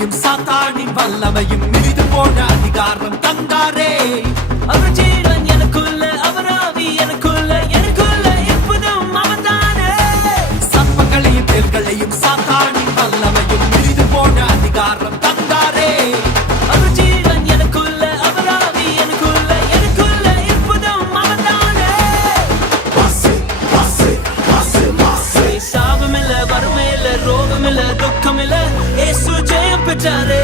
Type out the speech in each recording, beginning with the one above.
பெண்களையும் சாத்தானின் வல்லமையும் மிதித்து போன அதிகாரம் தந்தாரே. அவர் ஜீவன் எனக்குள்ள, அவர் ஆவி எனக்குள்ள, எனக்குள்ள எப்போதும் அவர்தானே. சர்ப்பங்களையும் தேள்களையும் சாத்தானின் வல்லமையும் மிதித்து போன அதிகாரம் தந்தாரே. அவர் ஜீவன் எனக்குள்ள, அவர் ஆவி எனக்குள்ள, எனக்குள்ள எப்போதும் அவர்தானே. சாபமில்ல, வறுமையில்ல, ரோகமில்ல, துக்கமில்ல, இயேசு ஜெயம் பெற்றாரே.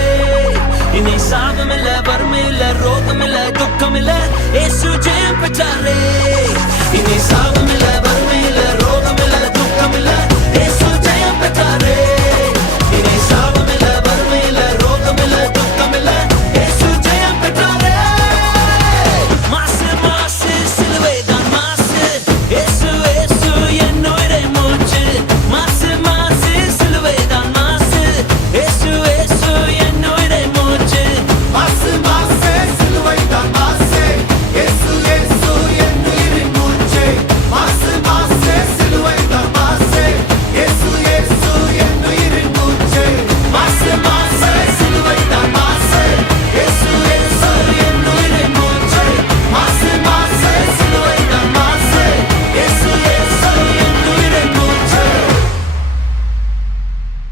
இனி சாபமில்ல, வறுமையில்ல, ரோகமில்ல, துக்கமில்ல, இயேசு ஜெயம் பெற்றாரே. இனி சாபமில்ல.